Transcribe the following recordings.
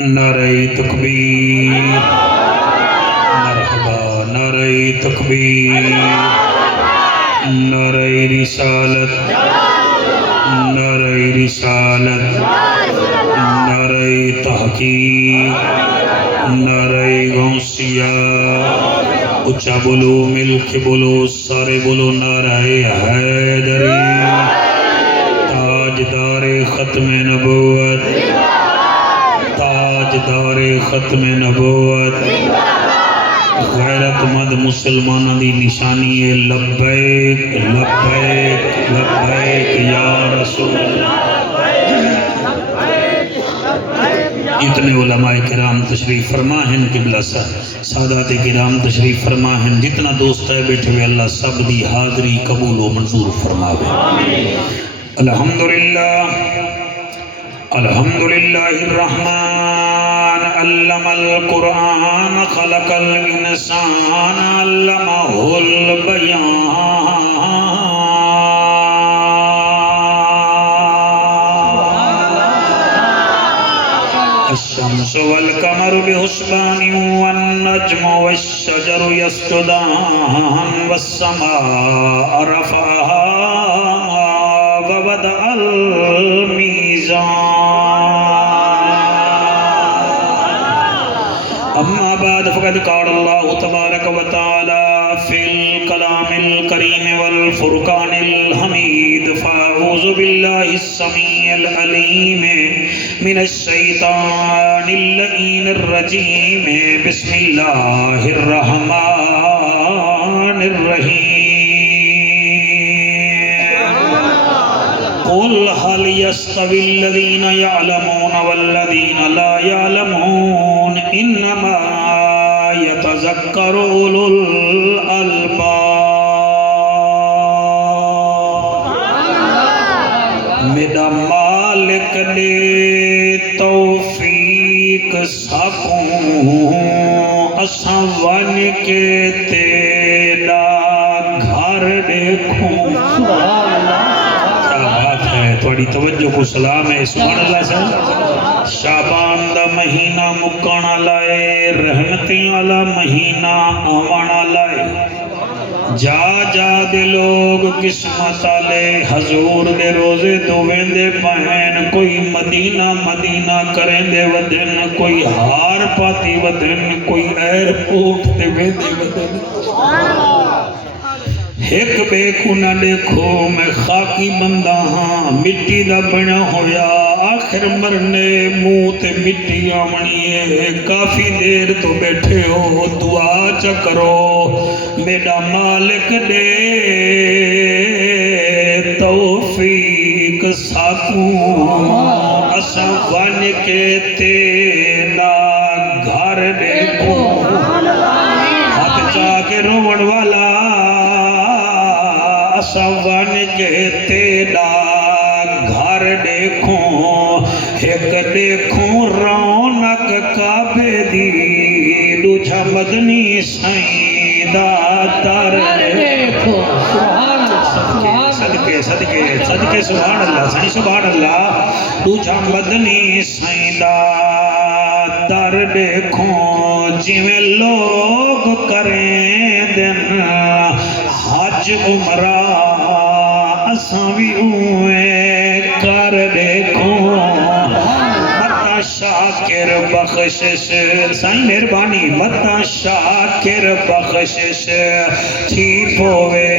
نعرہ تکبیر، مرحبا، نعرہ تکبیر، نعرہ رسالت، نعرہ رسالت، نعرہ تحقیق، نعرہ غوثیہ، اچھا بولو، مل کے بولو، سارے بولو نعرہ حیدری، تاجدار ختم نبوت، تاجدار ختم نبوت، غیرت مند مسلمان دی نشانی ہے لبیک لبیک لبیک یا رسول اللہ۔ جتنے علماء کرام تشریف فرما ہیں، قبلہ سادات کرام تشریف فرما ہیں، جتنا دوست ہے بیٹھے ہوئے، اللہ سب دی حاضری قبول و منظور فرماوے۔ الحمدللہ الحمدللہ الرحمن علم القرآن خلق الانسان علمہ البیان الشمس والقمر بحسبان والنجم والشجر يسجدان والسماء رفعها ووضع الميزان اما بعد فقد قال الله تبارك وتعالى في الكلام الكريم والفرقان الحميد فاعوذ بالله السميع العليم من الشيطان اللعين الرجيم بسم الله الرحمن الرحيم قل هل يستوي الذين يعلمون والذين لا يعلمون انما يتذكر اولو الالباب۔ میرا مالک دے توفیق سکوں اساں ون کے تیرا گھر دیکھوں۔ تھوڑی توجہ کو سلام ہے، سبحان اللہ صاحب۔ شعبان دا مہینہ مکانا لائے، رحمتیں والا مہینہ آوانا لائے، جا جا دے لوگ قسمت آلے حضور دے روزے دویں دے پہن، کوئی مدینہ مدینہ کریں دے ودن، کوئی ہار پاتی ودن، کوئی ایرپورٹ دے ویندے ودن۔ ایک بے کو نہ دیکھو میں خاکی بندہ ہاں، مٹی دا بنا ہویا، آخر مرنے منہ تے مٹی آمنی ہے، کافی دیر تو بیٹھے ہو دعا چا کرو میرا مالک دے توفیق ساتوں اساں ون کے تیرا گھر دیکھو۔ ہاتھ چاہ کے روڑ والا سون کے تیرا گھر دیکھوں، ایک دیکھوں رونق کعبے دی، دوجھا مدنی سائیں دا در دیکھوں۔ صدقے صدقے صدقے سبحان اللہ سائیں سبحان اللہ، دوجھا مدنی سائیں دا در دیکھوں، جویں لوگ کریں دن حج عمرہ اساں بھی اویں کر دیکھوں۔ متا شاکر بخشش سائیں مہربانی، متا شاکر بخشش تھی پوے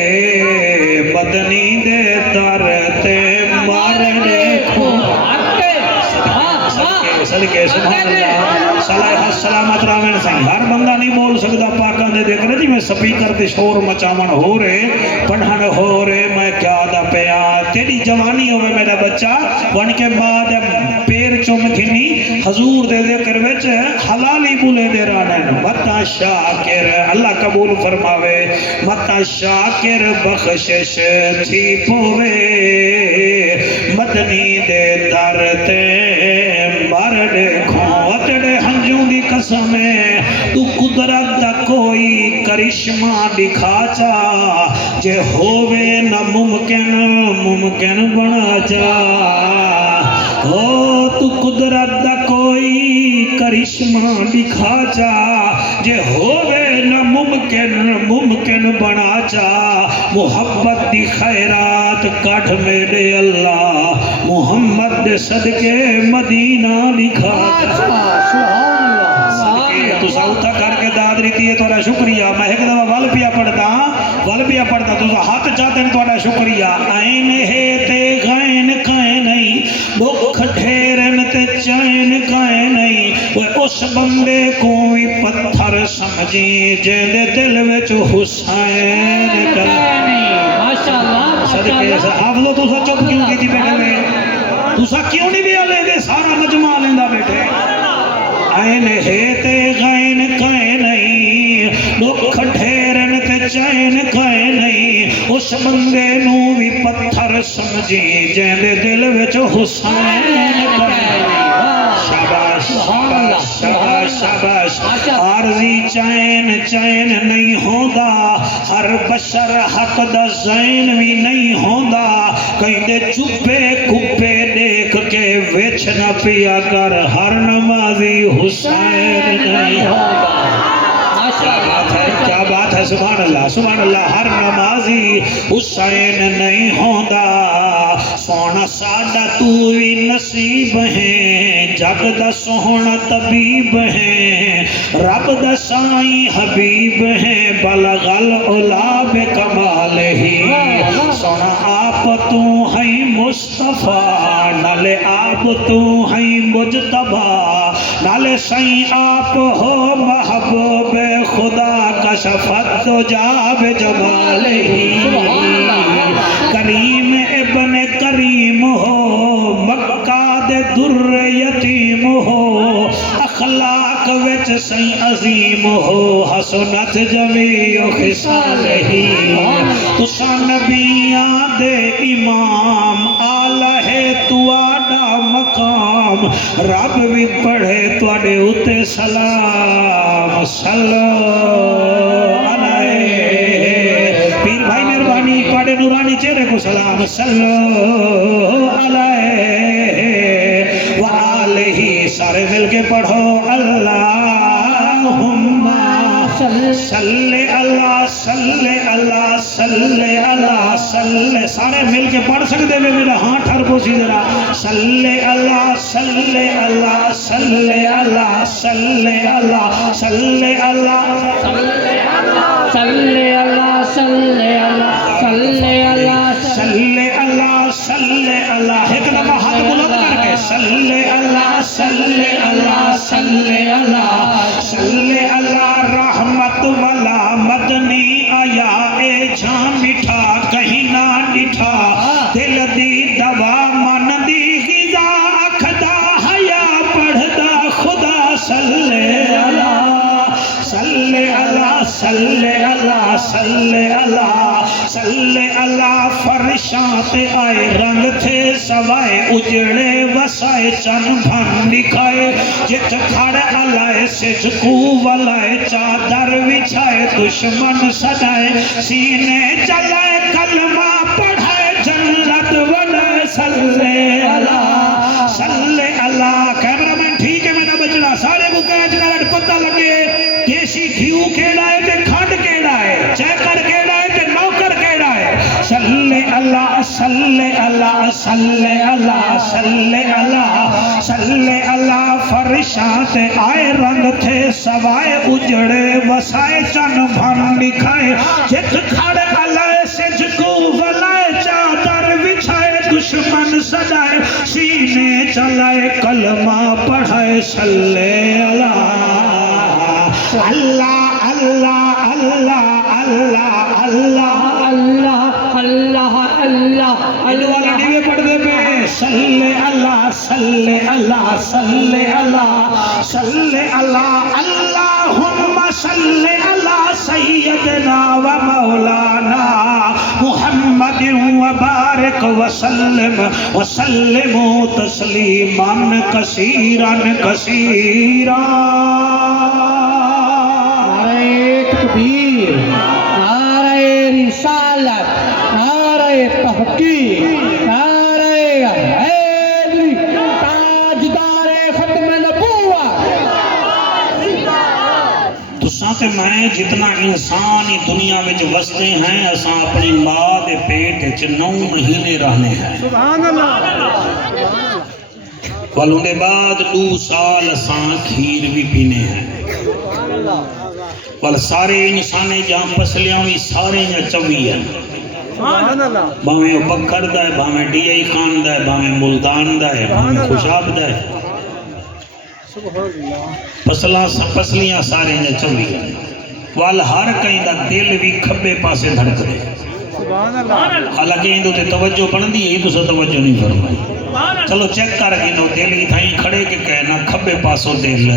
مدنی دے در تے مار دیکھوں۔ صدقے سبحان اللہ، صلاح سلامت راوین سائیں۔ ہر بندہ نہیں بول سکتا پاکاں دے دیکھ رہے جی میں سپیکر تے شور مچاون ہو رہے پڑھن ہو رہے، میں کیا دا پیا تیری جوانی ہوئے میرا بچہ ون کے بعد پیر چوم کھنی حضور دے ذکر وچ حلالی بولے دے رانن۔ متا شاکر اللہ قبول فرماوے، متا شاکر بخشش تھی پوے مدنی دے در تے مر دیکھوں۔ اٹڑے ہنجوں دی قسم ہے تو قدرت دا کوئی کرشمہ دکھا چا، جے ہووے نہ ممکن ممکن بنا چا۔ تو قدرت دا کوئی چشمہ دکھا چا جے ہووے نہ ممکن بنا چا محبت دی خیرات کٹ میرے اللہ محمد دے صدقے مدینہ دکھا چا تو ساؤتھا کر کے داد ریتی ہے توڑا شکریہ میں ایک دفعہ ول پیا پڑھتا تو ہاتھ چاہتے ہیں توڑا شکریہ آئین ہے تے غین کائیں نہیں دکھ ڈھیرن تے چین کائیں نہیں وہ اس بندے کو بھی پتھر سمجھی جیندے دل وچ حسین کرنی صدقے سے حافظو تو سا چپ کیوں کی تھی بیٹھے میں تو سا کیوں نہیں بھی لے دے سارا مجمع لیندہ بیٹھے آئین ہے تے غین کائیں نہیں دکھ ڈھیرن تے چین کائیں نہیں اس بندے نو بھی پتھر سمجھی جیندے دل وچ حسین کرنی شاباش شاباش شاباش عارضی چین نہیں ہوندا ہر بشر حق دا زین بھی نہیں ہوندا کہیں دے چپے کپے دیکھ کے وچ نہ پیا کر ہر نمازی حسین نہیں ہوندا کیا بات ہے سبحان اللہ ہر نمازی حسین نہیں ہوندا سونا ساڈا تو بھی نصیب ہے جگ دا سونا طبیب ہے رب دا سائیں حبیب ہے بلغل علا بکمال ہی سونا آپ تو ہیں مصطفیٰ نالے آپ تو ہیں مجتبہ نالے سائیں آپ ہو محبوب خدا کا شفت تو جاب جمال ہی کریم ابن کریم ہو مکہ دے در یتیم ہو اخلاق وچ سائیں عظیم ہو حسنت جمیع خصال ہی تسا نبیاں دے امام آلہ ہے تواڈا مقام رب بھی پڑھے تواڈے اتے سلام صلو علیہ پیر بھائی مہربانی تواڈے نورانی چہرے کو سلام صلو علیہ وآلہ سارے مل کے پڑھو اللہم صلی اللہ صلی اللہ صلی اللہ صلی سارے مل کے پڑھ سکتے ہوئے میرا ہاں ٹھر پوچھی ذرا صلی اللہ صلی اللہ صلی اللہ صلی اللہ صلی اللہ صلی اللہ صلی اللہ صلی اللہ صلی اللہ صلی اللہ ایک دفعہ ہاتھ بلند کر کے صلی اللہ صلی اللہ صلی اللہ صلی اللہ رحمت والا مدنی آیا اے جھان مٹھا کہیں نہ نٹھا دل دی دوا من دی غذا اکھدا حیا پڑھدا خدا صلی اللہ صلی اللہ صلی اللہ صلی اللہ صلی اللہ فرشاں تے آئے رنگ تھے سوائے اجڑے وسائے چن بھن دکھائے جت کھڑ علائے سجکو والائے چادر وچھائے دشمن سجائے سینے چلائے کلمہ پڑھائے جنت ونائے صلی اللہ کیمرہ مین ٹھیک ہے میں نہ بچڑا سارے کو کہہ جنرٹ پتہ لگے دیسی گھیو کیڑا ہے تے کھنڈ کیڑا ہے چیکر کیڑا ہے تے نوکر کیڑا ہے صلی اللہ صلی اللہ صلی اللہ صلی اللہ صلی اللہ فرشاں تے آئے رنگ تھے سوائے اجڑے وسائے چن بھن دکھائے جت کھڑے علائے سجکو ولائے چادر وچھائے دشمن سجائے سینے چلائے کلمہ پڑھائے صلی اللہ اللہ اللہ اللہ اللہ اللہ اللہ اللہ اللہ والا نیوے پڑھ دے پہ صلی اللہ صلی اللہ صلی اللہ صلی اللہ اللہم صلی اللہ سیدنا و مولانا محمد وبارک وسلم وسلم تسلیما کثیرا کثیرا تکبیر نعرہ رسالت نعرہ تحقیق نعرہ حیدری تاجدار ختم نبوت تے میں جتنا انسان دنیا وچ وستے ہیں اساں اپنی ماں دے پیٹ وچ 9 مہینے رہنے ہیں سبحان اللہ والوں دے بعد 2 سال اساں کھیر بھی پینے ہیں وال سارے انسانے جہاں پسلیاں بھی سارے یا چوی ہیں سبحان اللہ باویں وہ بکر دا ہے باویں ڈی آئی خان دا ہے باویں ملتان دا ہے باویں خوشاب دا ہے پسلیاں سارے یا چوی ہیں وال ہر کہیں دا دل بھی کھبے پاسے دھڑک دے سبحان اللہ حالانکہ اندو تے توجہ بندی ہے تو سے توجہ نہیں فرمائی چلو چیک کر کے نو دل ہی تھائیں کھڑے کے کہنا کھبے پاسوں دل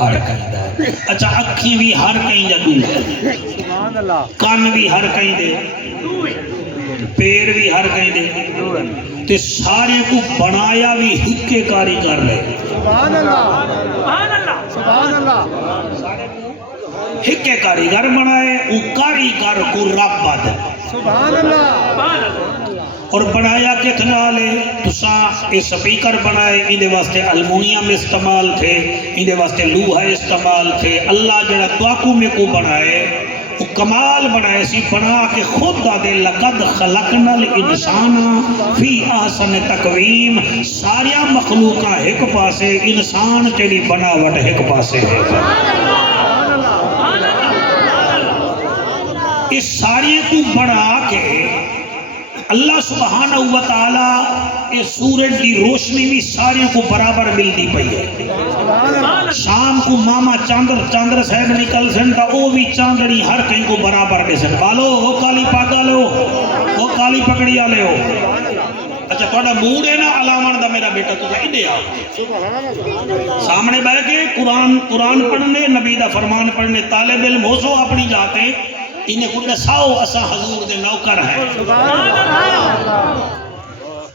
ہر کہیں دا اچھا اکھی بھی ہر کہیں جا دو سبحان اللہ کان بھی ہر کہیں دے پیر بھی ہر کہیں دے تے سارے کو بنایا بھی ہکے کاری کر رہے سبحان اللہ سبحان اللہ ہکے کاریگر بنائے وہ کاریگر کو رب بد سبحان اللہ اور بنایا کتنا لے تسا یہ سپیکر بنائے اندے واسطے المونیم استعمال تھے اندے واسطے لوہا استعمال تھے اللہ جڑا تواکو میں کو بنائے وہ کمال بنائے سی بنا کے خود دے لقد خلقنا الانسان فی احسن تقویم ساریا مخلوقہ ایک پاسے انسان چلی بناوٹ ایک پاسے ہے اس ساری کو بڑھا کے اللہ سبحانہ وتعالی اس سورج کی روشنی بھی ساری کو برابر ملتی پئی ہے شام کو ماما چاندر صاحب نکل سن تا وہ بھی چاندنی ہر کہیں کو برابر دے سن بالو وہ کالی پاگا لو وہ کالی پکڑی آلے ہو اچھا توڑا موڈ ہے نا علامہ دا میرا بیٹا تو ادھے آؤ سامنے بیٹھ کے قرآن پڑھنے نبی دا فرمان پڑھنے طالب علم ہو سو اپنی جاتے انہیں کو دساؤ اسا حضور دے نوکر ہے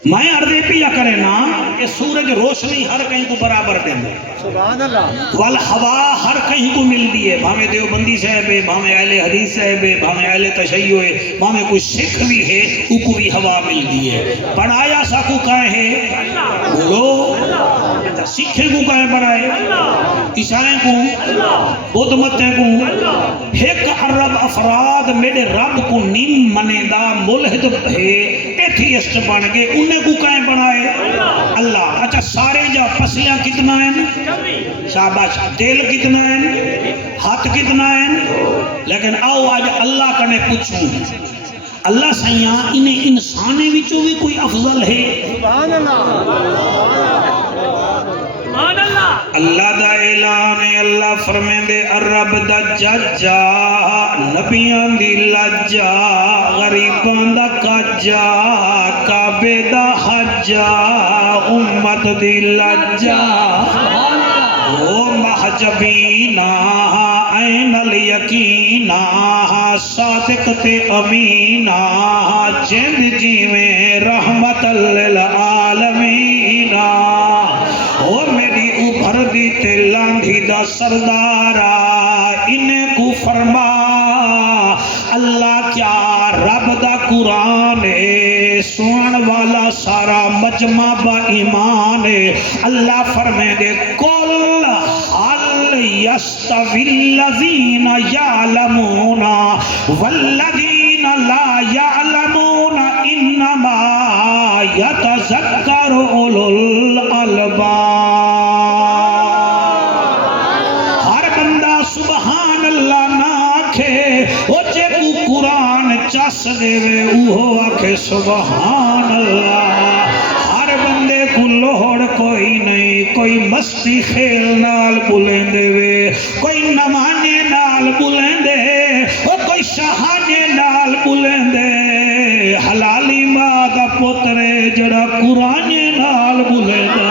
میں عرضی پیا کرے نا کہ سورج روشنی ہر کہیں کو برابر دیں گے سبحان اللہ والہوا ہر کہیں کو مل دی ہے بھامے دیوبندی صاحب ہے بھامے اہل حدیث صاحب ہے بھامے اہل تشیع ہے بھامے کوئی سکھ بھی ہے وہ کو بھی ہوا مل دی ہے بنایا سا کو کہیں ہے بولو سکھیں کو کہیں بنائے عیسائیں کو بدھ متیں کو ایک عرب افراد میرے رب کو نیم منے دا ملحد ہے ایتھیسٹ بن گئے انہیں کو کہیں بنائے اللہ اچھا سارے جا پسلیاں کتنا ہیں شاباش دل کتنا ہے ہاتھ کتنا ہے لیکن آؤ آج اللہ کنے پوچھوں اللہ سیاں انہیں انسانے وچوں بھی کوئی افضل ہے سبحان اللہ اللہ دا اعلان ہے اللہ فرمین دے عرب دا ججا نبیان دی لجا غریبان دا کجا کعبے دا حجا امت دی لجا او محجبینا این الیقینا صادق تے امینا جند جیویں رحمت للعالمینا او میری ابھر دی تے لاندھی دا سردارا انہیں کو فرما اللہ کیا رب دا قرآن سوان والا سارا مجمع با ایمان اللہ فرمے دے کل حل یستوی الذین یعلمون والذین لا یعلمون انما یتذکر اولو الالباب ہر بندہ سبحان اللہ ناکھے وہ جے کو قرآن چس دے وے اوہو آکھے سبحان اللہ ہر بندے کو لوڑ کوئی نہیں کوئی مستی خیل نال بلیں دے وے کوئی نمانے نال بلیں دے کوئی شہانے نال بلیں دے حلالی ماں دا پترے جڑا قرآن نال بلیں دے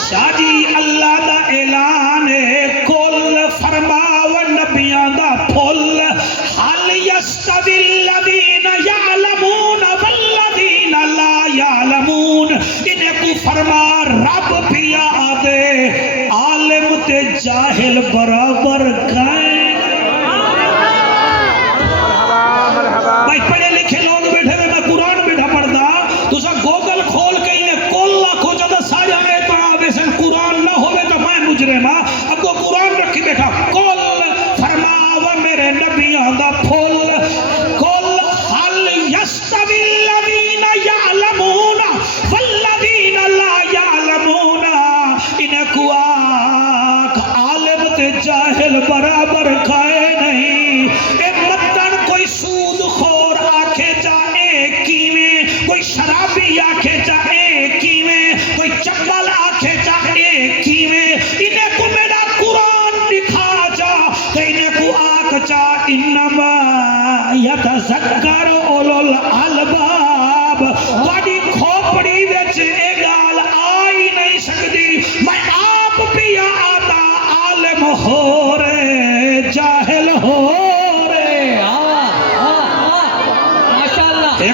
شاہ جی اللہ دا اعلان ہے کل فرماو نبیان دا پھل حل یستوی الذین یعلمون والذین لا یعلمون انہیں کو فرما رب پیا آدے عالم تے جاہل برابر کائیں بھائی پڑھے لکھے لوگ بیٹھے ہوئے میں قرآن بیٹھا پڑھتا تو سا گوگل کھول کے انہیں کل لاکھو جدہ سارے میں تو آوے سے قرآن نہ ہوئے تو میں مجرمہ اب وہ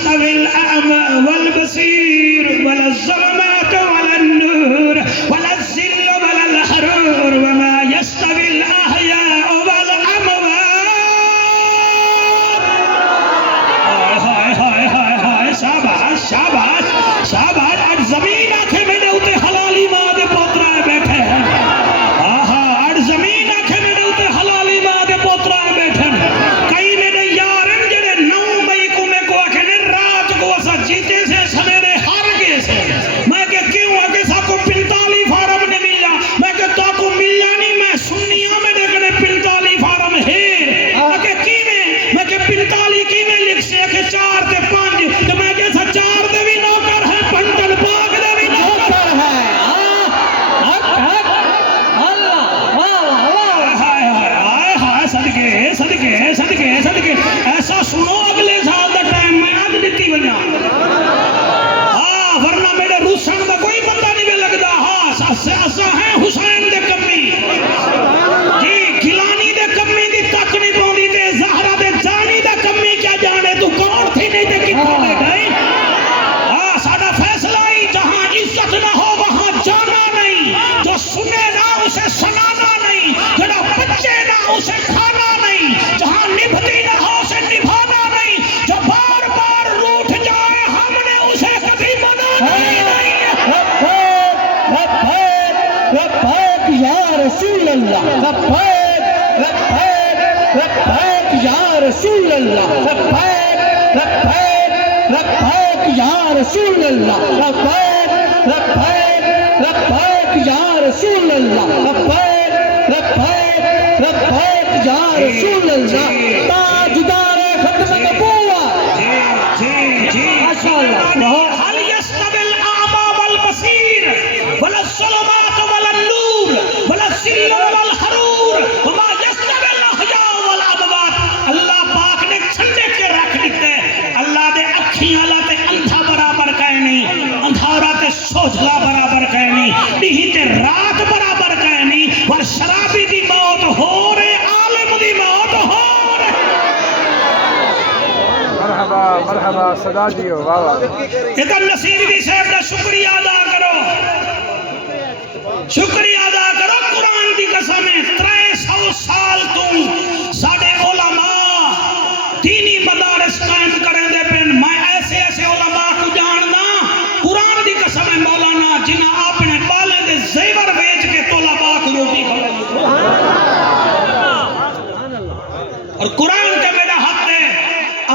يستوي الأعمى والبصير ولا الظلمات ولا النور ولا الذل ولا الحرور وما يستوي الأحياء والأموات. ہائے ہائے ہائے ہائے شاباش شاباش شاباش. آج زمین آنکھیں میں نے اتے حلالی ماں دے پوترا بیٹھے ہیں. آہا آج زمین آنکھیں میں نے اتے حلالی ماں دے پوترا بیٹھے ہیں. کئی میرے یارن جڑے 9 مئی کو میں کو آکھے نے رات کو اسا جیتے سے سویرے ہار گئے سے. میں کہ کیوں آکے سا کو 45 فارم نے ملا. میں کہ تو کو ملا نہیں. میں سنیاں میں دیکھنے 45 فارم ہے. آکے کی میں کہ 45 کی میں لکھ سے کہ 4 تے 5. تو میں کہ سا 4 دے بھی نوکر ہے پنڈل پاک دے بھی نوکر ہے. صدقے صدقے صدقے صدقے. ایسا سنو اگلے سال دا ٹائم میں آج دیتی بنا. ہاں ورنہ میرے روسن دا کوئی بندہ نہیں لگتا. ہاں ایسا ہے حسین دے کمی جی گیلانی دے کمی دی تک نہیں پاؤندی تے زہرا دے جانی دے کمی کیا جانے. تو کون تھی نہیں تے کتھوں دے گئی. ہاں ساڈا فیصلہ ہی جہاں عزت نہ ہو وہاں جانا نہیں. جو سنے نہ اسے سنانا نہیں. جڑا بچے نہ اسے کھانا نہیں. جہاں نبھتی نہ ہو اسے نبھانا نہیں. جو بار بار روٹھ جائے ہم نے اسے کبھی منانا ہی نہیں. لبیک لبیک یا رسول اللہ. لبیک لبیک لبیک یا رسول اللہ. لبیک لبیک لبیک یا رسول اللہ. لبیک لبیک لبیک یا رسول اللہ. لبیک لبیک لبیک یا رسول اللہ. تاجدار ختم نبوت. ماشاءاللہ. هل يستوي الأعمى والبصير ولا الظلمات ولا النور ولا الذل ولا الحرور وما يستوي الأحياء والأموات. اللہ پاک نے چھنڈے کے رکھ دیتے. اللہ دے اکھیاں لا تے اندھا برابر کہے نہیں. اندھارا تے سوجھلا برابر کہے نہیں. ڈیہی تے رات برابر کہے نہیں. پر شرابی دی موت ہو رہے عالم دی موت ہو رہے. مرحبا مرحبا صدا دیو واہ. ادھر نصیر بھی صاحب کا شکریہ ادا کرو. شکریہ ادا کرو. قرآن دی قسم ہے 300 سال تو ساڑے علماء دینی مدارس قائم کریں دے پن. میں ایسے ایسے علماء کو جاننا قرآن دی قسم ہے مولانا جنہاں اپنے بالے دے زیور بیچ کے طلباء کو روٹی کھلائی. اور قرآن کے میرا حق ہے.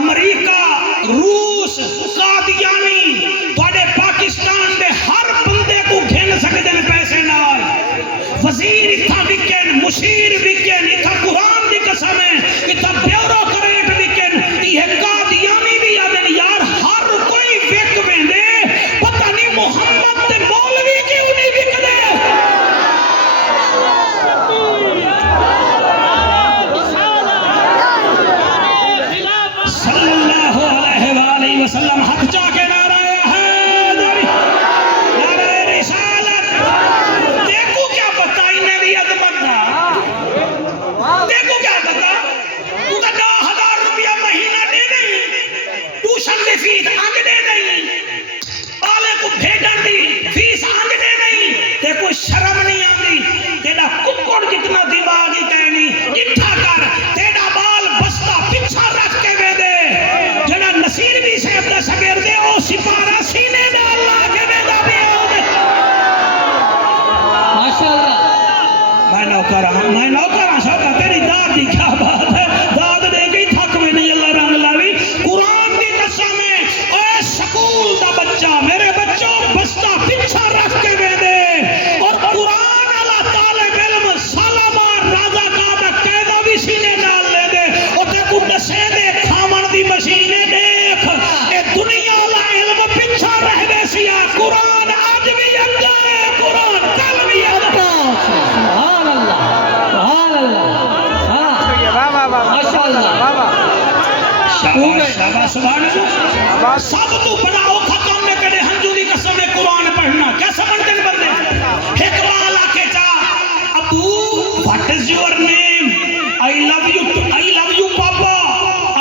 امریکہ روس قادیانی بڑے پاکستان دے ہر بندے کو گھن سکتے ہیں پیسے نال. وزیر اتھا وکن مشیر وکن اتھا قرآن دی قسم ہے اتھا بیوروکریٹ وکن. یہ قادیانی بھی آدھن یار ہر کوئی وک ویندے پتہ نہیں محمد تے مولوی کیوں نہیں وک دے. صلی اللہ علیہ وآلہ وسلم حق چاہ کے نعرہ حیدری نعرہ رسالت. دیکھو کیا پتہ انہیں بھی عظمت دا. دیکھو کیا پتہ تو کا 10,000 روپیہ مہینہ دے نہیں. ٹیوشن دی فیس آنگ دے نہیں. بالے کو بھیجن دی فیس آنگ دے نہیں. تے کوئی شرم نہیں آندی. تیرا ککڑ جتنا دماغی کہنی اٹھا کر تیرا بال بستہ پچھا رکھ کے وے دے. جنا نصیر بھی صاحب دا شگیر دے او سپارہ سینے میں اللہ کے وے دا بھی آؤ دے. ماشاءاللہ. میں نوکران شوکہ تیری داد دی کیا بات ہے. داد دے گئی تھک میں نہیں اللہ رنگ لاوی. قرآن دی قسم ہے اے سکول دا بچہ میرے بچوں بستہ پچھا رکھ کے وے دے. اور قرآن اللہ طالب علم سالمار رازہ کعبہ قیدہ بھی سینے نال لے دے. اور تے کو دسے دے کھامن دی مشینے دیکھ اے دنیا اللہ علم پچھا رہ دے سیا. قرآن آج بھی اگا ہے. قرآن کل بھی اگا. سبحان اللہ. سبحان اللہ. ہاں واہ واہ واہ ماشاءاللہ. واہ واہ. شاباش شاباش سبحان اللہ. سب تو بڑا اوکھا کام نے کہنے ہنجو دی قسم ہے قرآن پڑھنا. کیا سمجھتے ہیں بندے. حکمال آکے جا ابو what is your name. I love you papa.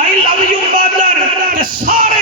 I love you mother. کہ سارے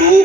2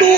2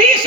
20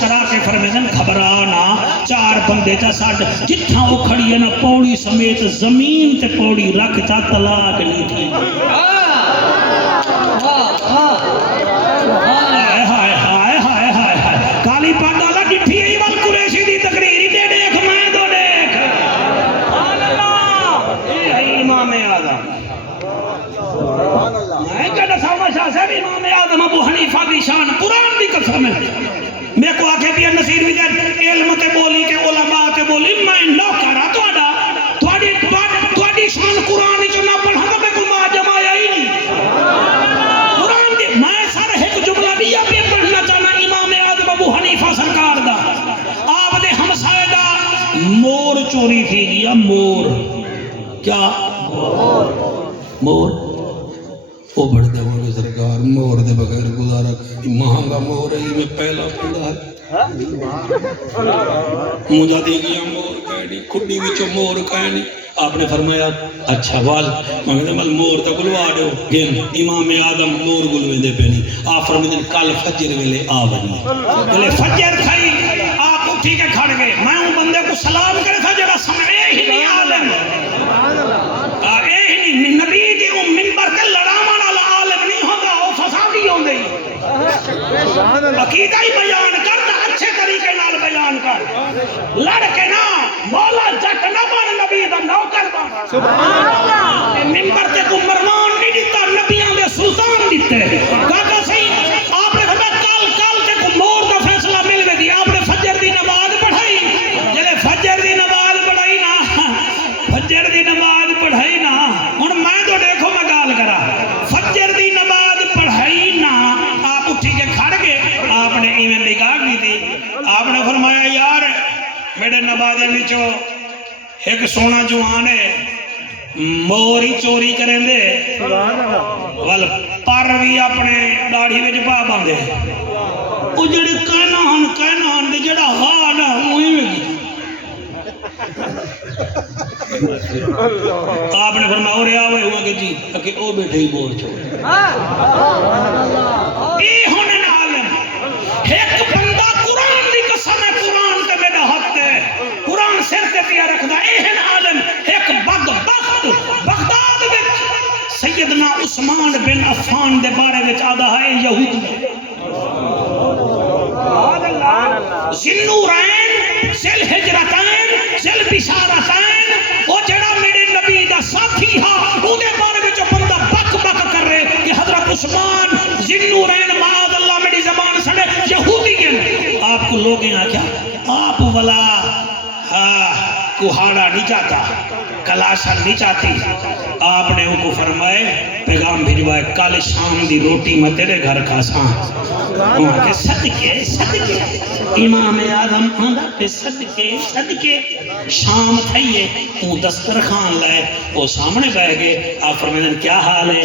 مسکرا کے فرمیدن گھبرانا 4 بندے چا ساڈ جتھاں او کھڑی ہے نا پوڑی سمیت زمین تے پوڑی رکھتا طلاق نہیں تھی ہائے ہائے ہائے ہائے ہائے ہائے کالی پاگ والا ڈٹھی ای وال قریشی دی تقریر دے دیکھ میں تو دیکھ سبحان اللہ اے ہے امام اعظم میں کہتا سامہ شاہ صاحب امام اعظم ابو حنیفہ دی شان قرآن دی قسم ہے میں کو آکے دیا نصیر بھی دے علم تے بولی کے علماء تے بولی میں نوکرا تواڈی شان قرآن جو نہ پڑھا تو میں کو ماں جمایا ہی نہیں قرآن دی میں سر ایک جملہ دیا پہ پڑھنا چاہنا امام اعظم ابو حنیفہ سرکار دا آپ دے ہمسائے دا مور چوری تھی گیا مور کیا مور وہ بڑھتے ہوئے سرکار مور دے بغیر گزارا مہنگا مور ہے میں پہلا پیدا ہے مجھا دے گیا مور کہنی کھڑی وچو مور کہنی آپ نے فرمایا اچھا وال مگر مل مور تا گلوا دو گن امام اعظم مور گلوے دے پہنی آپ فرمیدن کل فجر ویلے آ بنی ویلے فجر تھائی آپ اٹھی کے کھڑ گئے میں ان بندے کو سلام کرے تھا جڑا سمعے ہی نہیں عالم اے ہی نہیں نبی دی منبر تے لڑاون والا عالم نہیں ہوگا وہ فسادی ہوندے عقیدہ ہی بیان کرتا اچھے طریقے نال بیان کر لڑ کے نا مولا جٹ نہ بن نبی دا نوکر بن سبحان اللہ منبر تے کو مرمان نہیں دیتا نبیاں دے سلطان دیتے کہا صحیح آپ نے فرمایا کل تے کو مور دا فیصلہ مل گئی آپ نے فجر دی نماز پڑھائی جلے فجر دی نماز پڑھائی نا فجر دی نماز پڑھائی نا ہن میں تو دیکھو میں گال کرا فجر دی نماز پڑھائی نا آپ اٹھی کے کھڑ گئے آپ نے ایویں نگاہ کی تھی آپ نے فرمایا یار میرے نمازے وچوں ایک سونا جوان ہے موری چوری کریں دے وال پر بھی اپنے داڑھی وچ پا باندے او جڑے کہنا دے جڑا ہاں نہ اوہی آپ نے فرمایا اور آوے ہوا کہ جی کہ او بیٹھے ہی بول چھوڑے اے ہونے عالم ایک بندہ قرآن دی قسم ہے قرآن تے میرا حق ہے قرآن سر تے پیا رکھدا اے ہے عالم ایک بدبخت بغداد وچ سیدنا عثمان بن عفان دے بارے وچ آدا ہے یہودی ذی ذل ہجرتین ذل بشارتین او جڑا میرے نبی دا ساتھی ہا او دے بارے وچ بندہ بک بک کر رہے کہ حضرت عثمان ذی النورین معاذ اللہ میری زبان سڑے یہودی ہیں آپ کو لوگ ہیں کیا آپ والا کوہاڑا نہیں چاہتا کلاشا نہیں چاہتی آپ نے ان کو فرمائے پیغام بھیجوائے کل شام دی روٹی میں تیرے گھر کھا ساں وہاں کے صدقے امام اعظم آندا پہ صدقے شام تھئیے وہ دسترخوان لائے وہ سامنے بیٹھ گئے آپ فرمائے کیا حال ہے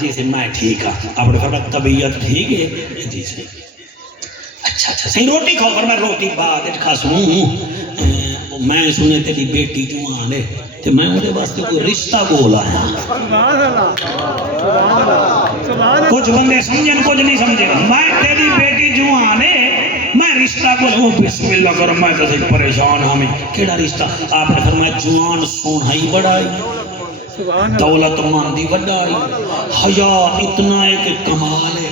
جی سے میں ٹھیک ہاں آپ نے فرمایا طبیعت ٹھیک ہے جی سے اچھا صحیح روٹی کھاؤ پر میں روٹی بعد کھا سوں میں سنے تیری بیٹی جوان ہے تو میں انہیں واسطے کوئی رشتہ بول آیا کچھ بندے سمجھیں کچھ نہیں سمجھیں میں تیری بیٹی جوان ہے میں رشتہ بولوں بسم اللہ کر میں تو پریشان ہوں کیڑا رشتہ آپ نے فرمایا جوان سونائی بڑھائی دولت مندی بڑھائی حیا اتنا ہے کہ کمال ہے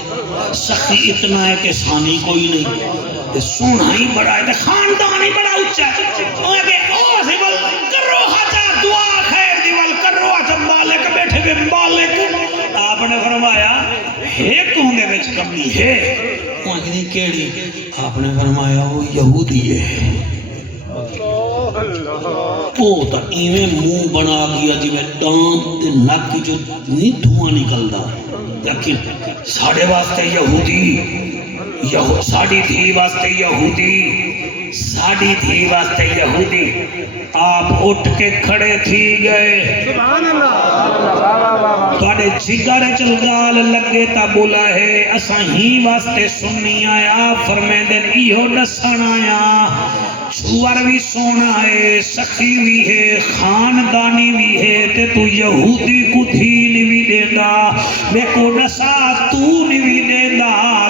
سخی اتنا ہے کہ ثانی کوئی نہیں سونا ہی بڑا ہے خاندان ہی بڑا اچھا کرو حجا دعا خیر دیوال کرو حجا مالک بیٹھے بے مالک آپ نے فرمایا ایک ہونے بچ کمی ہے وہاں کی نہیں کیڑی آپ نے فرمایا وہ یہودی ہے وہ تا ایویں منہ بنا گیا جی میں ڈانت نک جو نہیں دھواں نکلدا لیکن ساڑھے واسطے یہودی ساڑھی تھی واسطے یہودی آپ اٹھ کے کھڑے تھی گئے سبحان اللہ تھوڑے جگر چلگال لگے تا بولا ہے اساں ہی واسطے سننی آیا فرمیندن ایہو ڈسن آیا چھوار بھی سونا ہے سخی بھی ہے خاندانی بھی ہے تے تو یہودی کو دھین بھی دینا میں کو ڈسا تو نہیں بھی دینا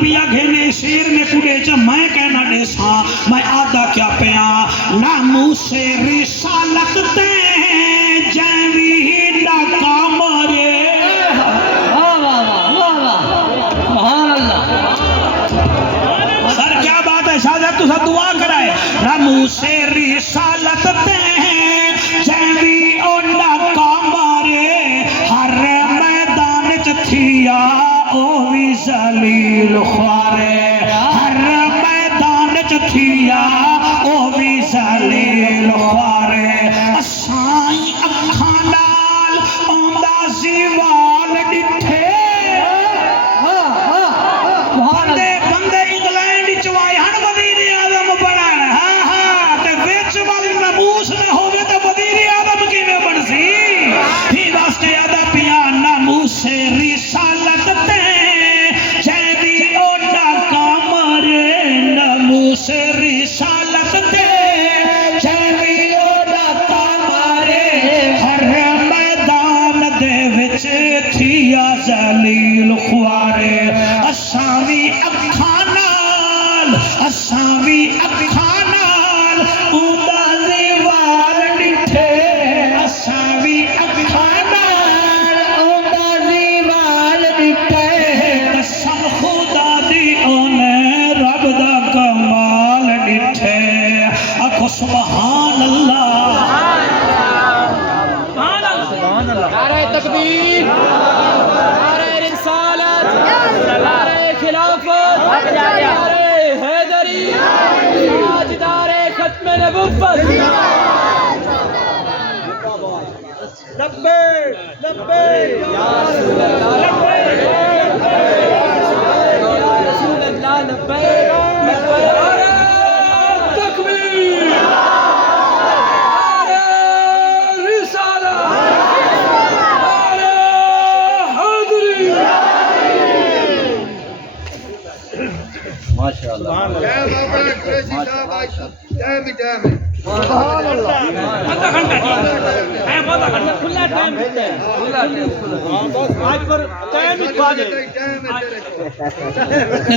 بھی آگے نے شیر میں کڑے چا میں کہنا دیسا میں آدھا کیا پیا نامو سے رسالت دے جیوی ڈاکا مارے واہ واہ واہ واہ سبحان اللہ سر کیا بات ہے شاہد تو سب دعا کرائے نامو سے رسالت دے جیوی ڈاکا مارے ہر میدان چتھیا او وی ذلیل خوارے ہر میدان چتھیا او وی ذلیل خوارے اسائی اکھاں نال اوندا زیوال ڈٹھے بندے بندے انگلینڈ وچ وائے ہن وزیر اعظم بنن ہاں ہاں تے وچ والی ناموس نہ ہوے تے وزیر اعظم کیویں بنسی ہی واسطے ادا پیا ناموس رسالت تے جیوی اوڈا کامر ناموس رسالت تے جیوی اوڈا کامر ہر میدان دے وچ تھیا ذلیل خوارے اساں وی اکھاں نال اوندا زیوال ڈٹھے اساں وی اکھاں نال اوندا زیوال ڈٹھے قسم خدا دی اونے رب دا کمال ڈٹھے آکھو سبحان اللہ نعرہ تکبیر نعرہ رسالت نعرہ خلافت نعرہ حیدری تاجدار ختم نبوت لبیک لبیک یا رسول اللہ لبیک یا رسول اللہ لبیک نعرہ تکبیر نعرہ رسالت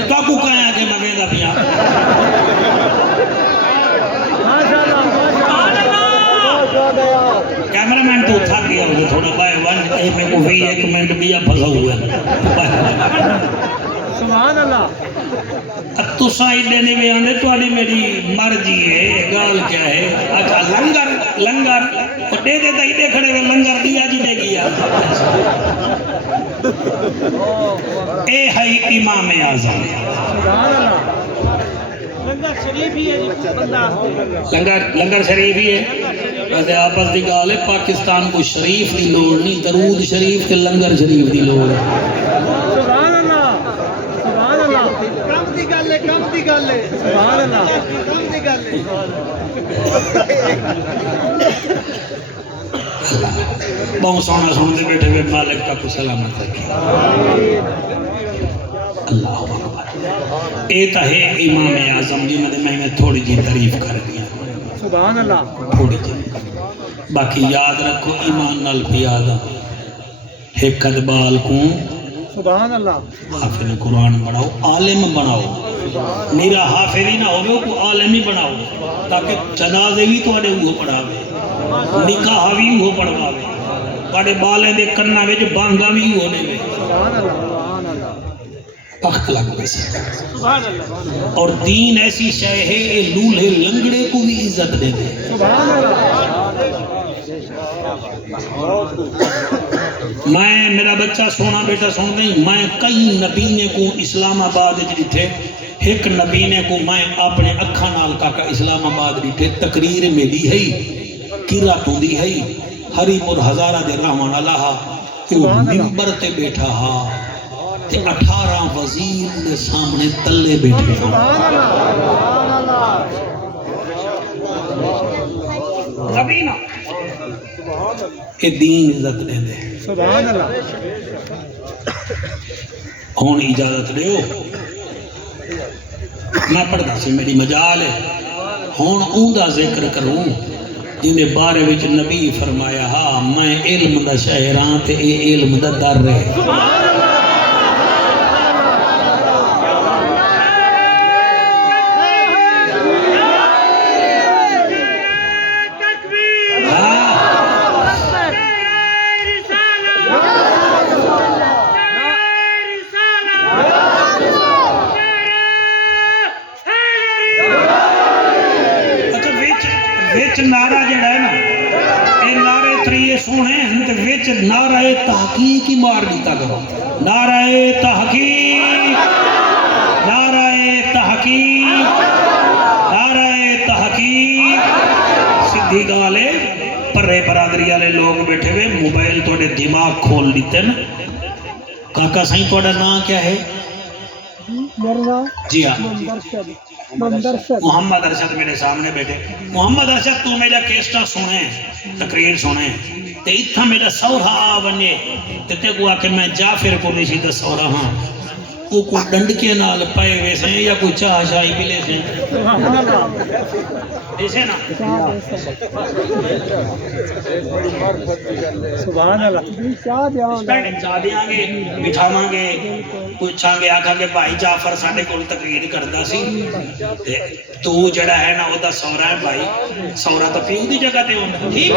کاکو کہاں آگے مگے دا پیا کیمرامین تو تھا گیا ہوگا تھوڑا بائے ون میں کو بھی 1 منٹ بھی پھنسا ہوا ہے سبحان اللہ تو سائیڈ دینے میں آنے تو آنے میری مرضی ہے گال کیا ہے اچھا لنگر وہ دے دیتا ہی دے کھڑے ہوئے لنگر دیا جی دے گیا اے ہے امام اعظم سبحان اللہ لنگر شریف ہی ہے لنگر شریف ہی ہے ویسے آپس دی گال ہے پاکستان کو شریف دی لوڑ نہیں درود شریف کے لنگر شریف دی لوڑ ہے سبحان اللہ سبحان اللہ کم دی گل ہے سبحان اللہ کم دی گل ہے بہت سونا سنتے بیٹھے ہوئے مالک کا کو سلامت رکھے اللہ اکبر اے تا ہے امام اعظم جی میں تھوڑی جی تعریف کر دیا سبحان اللہ تھوڑی جی باقی یاد رکھو ایمان نال پیادا ایک ادبال کو سبحان اللہ حافظ قرآن بناؤ عالم بناؤ میرا حافظ ہی نہ ہوئے کو عالم ہی بناؤ تاکہ جنازے بھی تو وہ پڑھاوے نکاح بھی وہ پڑھواوے پڑے بالے دے کنہ وچ بانگا بھی ہونے میں سبحان اللہ سبحان اللہ پخت لگ ویسے اور دین ایسی شے ہے اے لولے لنگڑے کو بھی عزت دے دے سبحان اللہ میں میرا بچہ سونا بیٹا سن دیں میں کئی نبینے کو اسلام آباد جتھے ایک نبینے کو میں اپنے اکھا نال کاکا اسلام آباد جتھے تقریر میں دی ہے کیراتوں دی ہے ہری پور ہزارہ دے رحمان اللہ کہ وہ ممبر تے بیٹھا ہا تے 18 وزیر دے سامنے تلے بیٹھے ہا نبینا کہ دین عزت دے دے سبحان اللہ کون اجازت دے ہو میں پڑھتا سی میری مجال ہے ہون اوندا ذکر کروں جن دے بارے وچ نبی فرمایا ہاں میں علم دا شہراں تے اے علم دا در ہے وچ نعرہ تحقیق ہی مار دیتا کرو. نعرہ تحقیق، نعرہ تحقیق، نعرہ تحقیق. سدھی گالے پرے برادری والے لوگ بیٹھے ہوئے موبائل توڑے دماغ کھول دیتے نا. کاکا سائیں توڑا نام کیا ہے؟ جی ہاں محمد ارشد میرے سامنے بیٹھے. محمد ارشد تو میرا کیسٹا سنے تقریر سنے تے اتھا میرا سورہ آ بنے تے کو آ کے میں جعفر کو نہیں سیدھا سورہ ہاں وہ کوئی ڈنڈکے نال پائے ویسے ہیں یا کوئی چاہ شاہی پلے سے ایسے نا. سبحان اللہ. چاہ دیاں گے بٹھاواں گے پوچھاں گے آکھاں گے بھائی جعفر ساڈے کول تقریر کردا سی تے تو جڑا ہے نا او دا سورا ہے بھائی سورا تو پیو دی جگہ تے ہوندا. ٹھیک.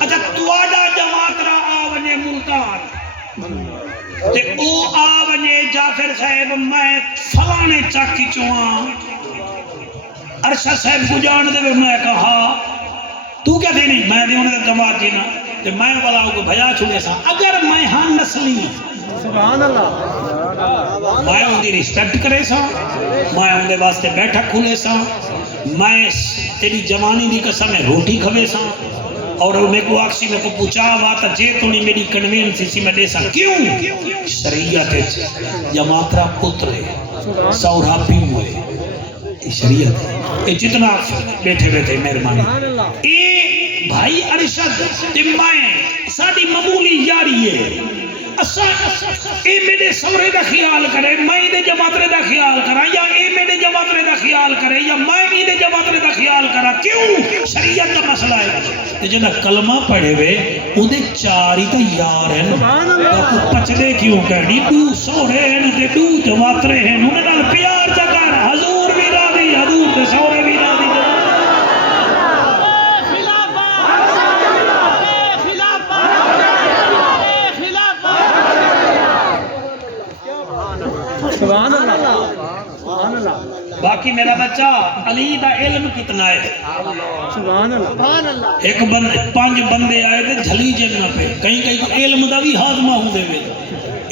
اچھا تواڈا جماعت را آ ونے ملتان تے او آ ونے جعفر صاحب میں فلانے چاکی چواں ارشد صاحب کو جان دے میں کہا تو کیا تھی نہیں میں دے انہیں جماعت جینا تے میں والا کو بھیا چھوڑے سا اگر میں ہاں نسلی سبحان اللہ. میں ان دی رسپیکٹ کرے سا میں ان دے واسطے بیٹھک کھولے سا میں تیری جوانی دی قسم ہے روٹی کھوے سا اور میں کو آکسی میں کو پوچھا بات جے تو نہیں میری کنوینسی سی میں دے سا کیوں شریعت جماعت را پتر ہے سورا پیو ہے شریعت ہے. یہ جتنا بیٹھے بیٹھے مہربانی اے بھائی ارشد تے میں ساڈی معمولی یاری ہے اساں اے میرے سورے دا خیال کرے میں دے جماعت دا خیال کراں یا اے میرے جماعت دا خیال کرے یا میں دے جماعت دا خیال کراں کیوں شریعت دا مسئلہ ہے. تے جڑا کلمہ پڑھے وے او دے چار ہی تے یار ہیں تو پچدے کیوں کہنی تو سورے ہیں تے تو جماعت ہیں انہاں نال پیار چا کر حضور بھی راضی حضور دے سورے بھی راضی. سبحان اللہ. سبحان اللہ. باقی میرا بچہ علی دا علم کتنا ہے. سبحان اللہ. سبحان اللہ. ایک بندے 5 بندے آئے تھے جھلی جنہ پہ کہیں کہیں علم دا بھی ہاضمہ ہوں دے وے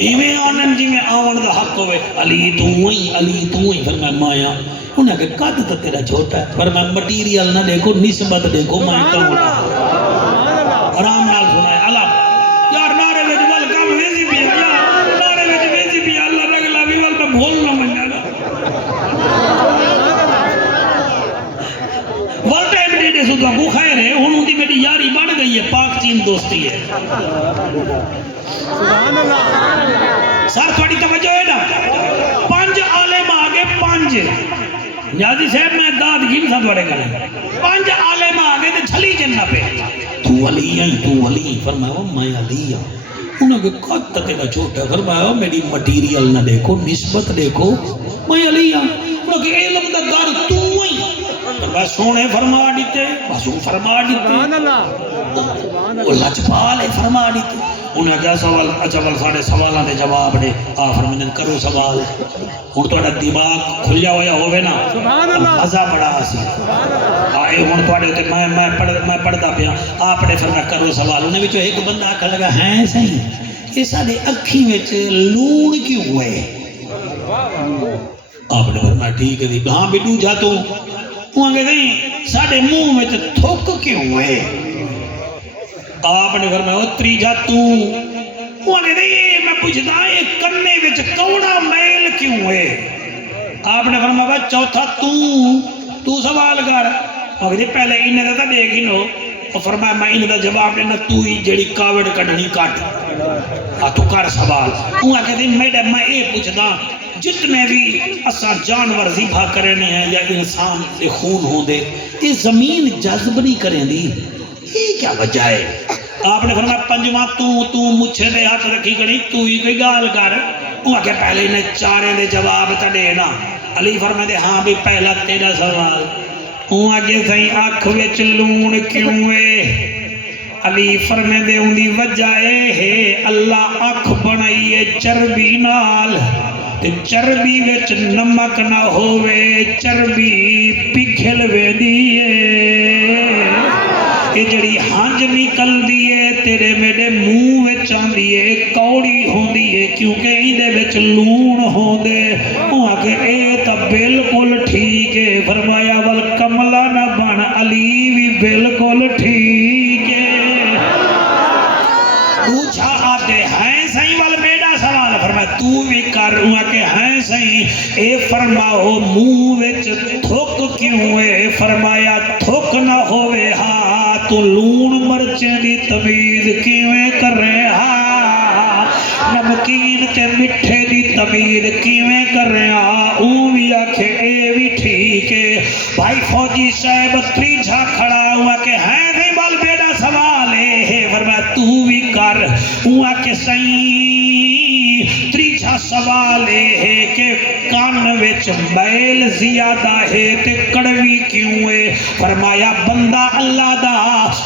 ایویں آنن جی میں آون دا حق ہوئے علی تو ہی پھر میں مایا انہیں کہ قد تو تیرا چھوٹا ہے پر میں مٹیریل نہ دیکھو نسبت دیکھو میں کہوں آرام نال سنائے اللہ یار نارے وچ ول کم ویسی بھی یار نارے وچ ویسی بھی اللہ رگلا بھی ول میں بھول نہ منیا گا ول ٹائم دے سو تو خیر ہے ہن دی میری یاری بن گئی ہے پاک چین دوستی ہے. سبحان اللہ. سر تھوڑی توجہ ہے نا 5 عالم آگے 5 نیازی صاحب میں داد گیم سا تھوڑے کریں 5 عالم آگے تے جھلی جنہ پہ تو علی فرمایا میں علی ہوں انہوں نے قد تک کا چھوٹا فرمایا میری مٹیریل نہ دیکھو نسبت دیکھو میں علی ہوں انہوں نے علم دا در تو ہی فرمایا سونے فرما دیتے بسوں فرما دیتے وہ لچپال ہے فرما دیتے انہیں کیا سوال اچھا ول ساڑھے سوالوں کے جواب نے آخر میں کرو سوال ہوں تو دماغ کھلیا ہوا ہوئے نا مزہ بڑا سی آئے ہوں تو میں پڑھتا پیا آپ نے پھر میں کرو سوال انہیں بھی ایک بندہ آخر لگا ہے صحیح یہ سارے اکھی میں لون کیوں ہوئے آپ نے فرمایا ٹھیک ہے ہاں بڈو جا تو وہ کہ نہیں سارے منہ میں تھوک کیوں ہوئے آپ نے فرمایا اتری جا تو وہ کہ نہیں میں پوچھتا یہ کنے وچ کوڑا میل کیوں ہے آپ نے فرمایا چوتھا تو سوال کر مگر پہلے انہیں تو دیکھ ہی نو اور فرمایا میں انہیں دا جواب دینا تو ہی جڑی کاوڑ کڑھنی کٹ تو کر سوال وہ کہ میں یہ پوچھتا جتنے بھی اساں جانور ذبح کرنے ہیں یا انسان دے خون ہوں دے یہ زمین جذب نہیں کریں دی یہ کیا وجہ ہے آپ نے فرمایا پنجواں تو مجھے دے ہاتھ رکھی کری تو ہی کوئی گال کر وہ کہ پہلے انہیں چاریں دے جواب تا دینا علی فرمائے دے ہاں بھی پہلا تیرا سوال وہ آگے سہی آنکھ وچ لون کیوں ہے علی فرمائے دے ان دی وجہ ہے اللہ آنکھ بنائیے چربی نال چربی وچ نمک نہ ہوئے چربی پگھل وے دیئے یہ جڑی ہنج نکلدی ہے تیرے میرے منہ وچ آندی ہے کوڑی ہوندی ہے کیونکہ ایندے وچ لون ہوندے وہ کہ اے تا بالکل ٹھیک ہے فرمایا ول کملا نہ بن علی بھی بالکل ٹھیک ہے پوچھا آتے ہیں صحیح وال میڈا سوال فرمایا تو بھی کر ہوا کہ ہیں صحیح اے فرماؤ منہ وچ تھک کیوں ہے فرمایا تھک نہ ہوئے ہاں تو لون مرچیں دی تمیز کیویں کر رہے ہاں نمکین تے مٹھے دی تمیز کیویں کر رہے ہاں اون بھی آکھے اے بھی ٹھیک ہے بھائی فوجی صاحب تریجھا کھڑا ہوا کہ ہیں نہیں بال بیڑا سوال ہے فرمایا تو بھی کر ہوا کہ صحیح تریجھا سوال ہے کہ کان وچ بیل زیادہ ہے تے کڑوی کیوں ہے فرمایا بندہ اللہ دا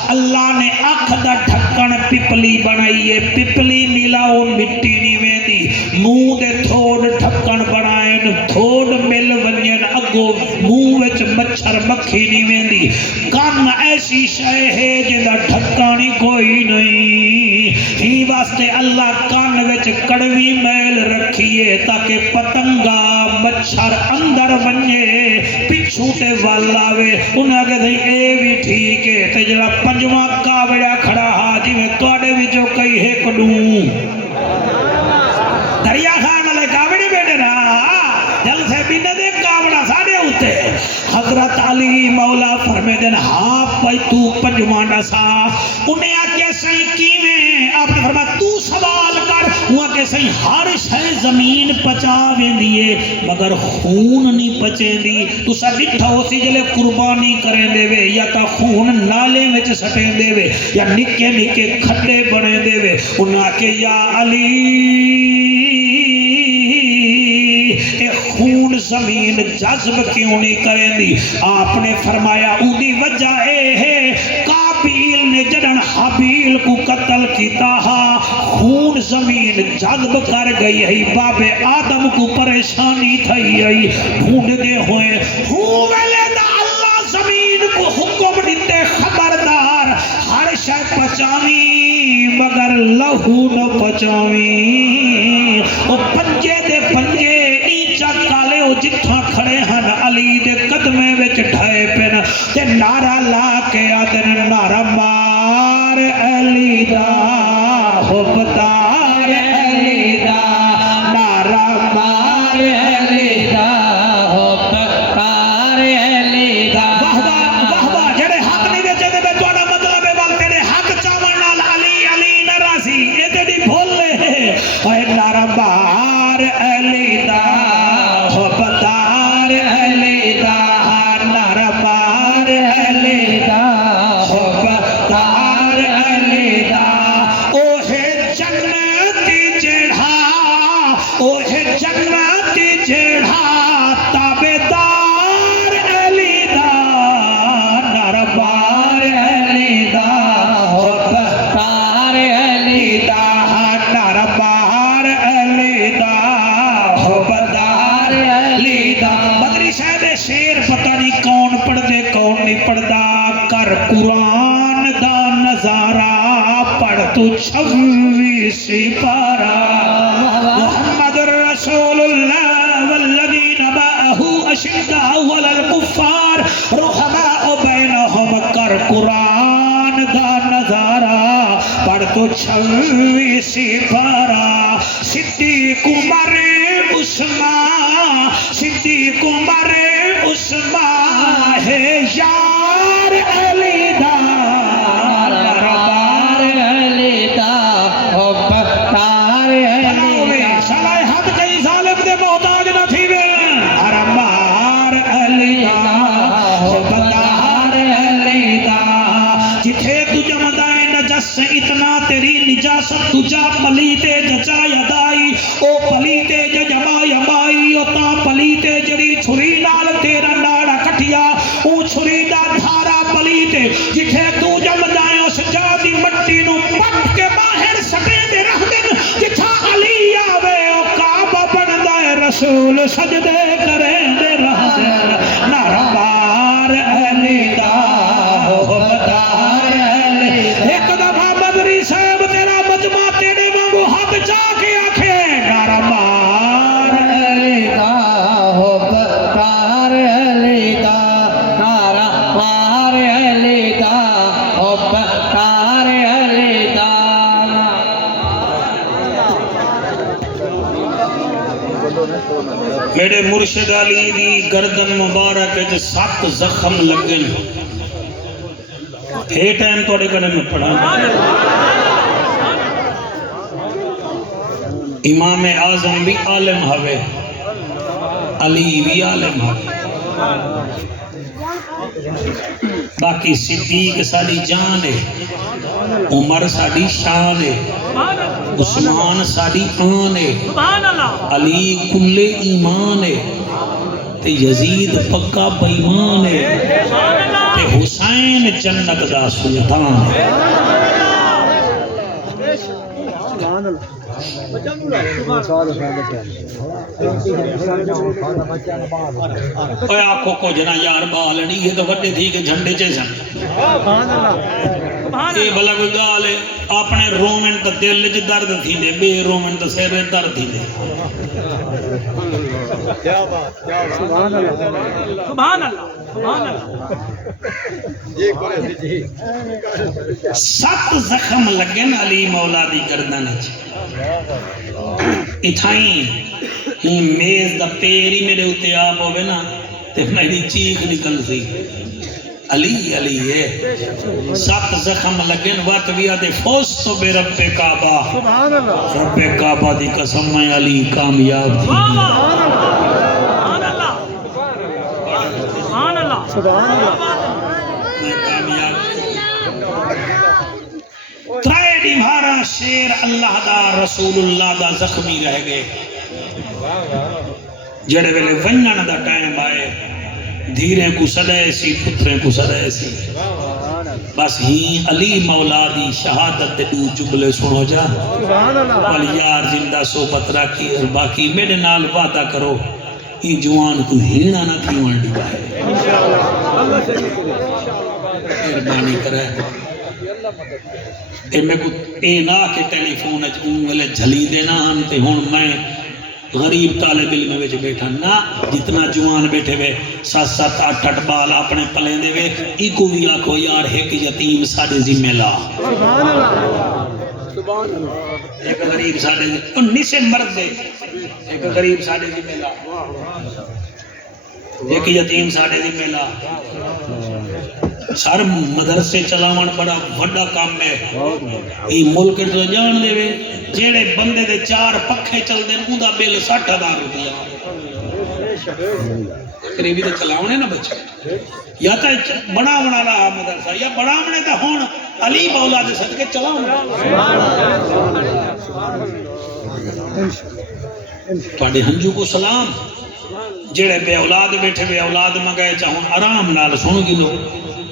اللہ نے اکھ دا ڈھکن پپلی بنائی ہے پپلی ملاؤ مٹی نہیں ویندی منہ دے تھوڑ ڈھکن بنائیں تھوڑ مل ونجن اگو منہ وچ مچھر مکھی نہیں ویندی کان ایسی شے ہے جدا ڈھکانی کوئی نہیں ہی واسطے اللہ کان وچ کڑوی میل رکھیے تاکہ پتنگا مچھر اندر ونجے پچھو تے والاوے انہاں کے دیں اے بھی ٹھیک ہے تے جڑا پنجواں کاوڑا کھڑا حاجی میں توڑے بھی جو کئی ہے کڈوں دریا خان والے کاوڑی بیٹھے رہا جل سے بینے دے کاوڑا ساڑے ہوتے حضرت علی مولا فرمے دن ہاں پائی تو پنجواں ڈسا انہیں آکے صحیح کیویں آپ نے فرمایا تو سوال کر ہوا کہ صحیح ہر شے زمین پچا ویندیے مگر خون نہیں پچیں دی تو سا ڈٹھا ہو سی جلے قربانی کریں دے وے یا تا خون نالے میں سٹیں دے وے یا نکے نکے کھڈے بنے دے وے انہاں کہ یا علی اے خون زمین جذب کیوں نہیں کریں دی آپ نے فرمایا اودی وجہ اے ہے قابیل نے جڑن حابیل کو قتل کیتا ہا خون زمین جذب کر گئی ہے باب آدم کو پریشانی تھئی ہے ڈھونڈ دے ہوئے ہوں ویلے دا اللہ زمین کو حکم دیتے خبردار ہر شے پچاوی مگر لہو نہ پچاوی او پنجے دے پنجے کالے او جتھاں کھڑے ہن علی دے قدمے وچ ڈھائے پن تے نعرہ لا کے آدن نعرہ مار علی دا حبدار علی دا نعرہ مار علی دا حبدار علی دا واہ واہ جڑے حق نہیں وچ دے تہاڈا مطلب ہے ول تیرے حق چاون نال علی علی نہ راسی اے تیری بھول لے اے نعرہ مار علی دا حبدار علی دا نعرہ مار علی دا حبدار علی دا اوہ جنت جڑھا اوہ جنت جڑھا تابدار علی دا نعرہ مار علی دا حبدار علی دا نعرہ مار علی دا حبدار علی دا بدری صاحب شیر پتہ نہیں کون پڑھ دے کون نہیں پڑھدا کر قرآن دا نظارہ پڑھ تو 26 پارا محمد رسول اللہ والذین معه اشداء علی الکفار رحماء بینہم کر قرآن دا نظارہ پڑھ تو 26 پارا صدیق عمر عثمان صدیق عمر عثمان ہے یار علی دا دربار علی دا حبدار علی دا صلاحت کئی ظالم دے محتاج نہ تھی وے دربار علی دا حبدار علی دا جتھے تو جمدا نجس اتنا تیری نجاست تجا پلیتے جچا یدائی او پلیتے جما یمائی او تا پلیتے جڑی چھری نال تیرا ناڑا کٹیا او چھری دا دھارا پلیتے جتھے تو جمدائیں اس جا دی مٹی نو پٹ کے باہر سٹے دے رہ دن جتھا علی آوے او کعبہ بندائے رسول سجدے کریں دے رہ دن نعرہ بار علی دا حبدار میرے مرشد علی دی گردن مبارک وچ 7 زخم لگن اے ٹائم توڑے کنے میں پڑھا امام اعظم بھی عالم ہوئے علی بھی عالم ہوئے باقی صدیق ساری جان ہے عمر ساری شان ہے عثمان ساری آن ہے علی کل ایمان ہے تے یزید پکا بیمان ہے تے حسین جنت دا سلطان ہے اوے آنکھوں کو جنا یار بالنی یہ تو وڈے تھی کہ جھنڈے چیسن یہ بھلا کوئی گال ہے اپنے رومن تو دل چ درد تھی دے بے رومن تو سر درد تھی دے سبحان اللہ سبحان اللہ سبحان اللہ 7 زخم لگن علی مولا دی گردن چ اتھائیں ہی میز دا پیر ہی میرے اتے آپ ہوئے نا تے میری چیخ نکل سی علی علی ہے 7 زخم لگن وقت بھی آتے فوز تو بے رب کعبہ رب کعبہ دی قسم میں علی کامیاب تھی میں کامیاب ترائے دیوارا شیر اللہ دا رسول اللہ دا زخمی رہ گئے جڑے ویلے ونجن دا ٹائم آئے دھیرے کو سڑے سی پترے کو سڑے سی بس ہی علی مولا دی شہادت دے دو جملے سنو جا والی یار زندہ صحبت رکھی اور باقی میرے نال وعدہ کرو یہ جوان کو ہینا نہ تھی وہاں ڈبا ہے مہربانی کرے اے میں کو اے نا کے ٹیلی فون والے جھلی دینا ہم تے ہون میں غریب طالب علم میں بیٹھا نا جتنا جوان بیٹھے ہوئے 7 8 بال اپنے پلے دے وے ای کو بھی آکھو یار ایک یتیم ساڑے ذمہ لا ایک غریب ساڑے 19 مرد دے ایک غریب ساڑے ذمہ لا ایک یتیم ساڑے ذمہ لا سر مدرسے چلاون بڑا بڑا کام ہے یہ ملک تو جان دے وے جیڑے بندے دے 4 پکھے چل دیں ان دا بل 60,000 روپیہ قریبی تو چلاونے نا بچے یا تو بڑا بنا رہا مدرسہ یا بڑا بنے تو ہون علی مولا دے صدقے چلاونے تواڈے ہنجو کو سلام جیڑے بے اولاد بیٹھے بے اولاد مگائے چاہوں آرام نال سن گلو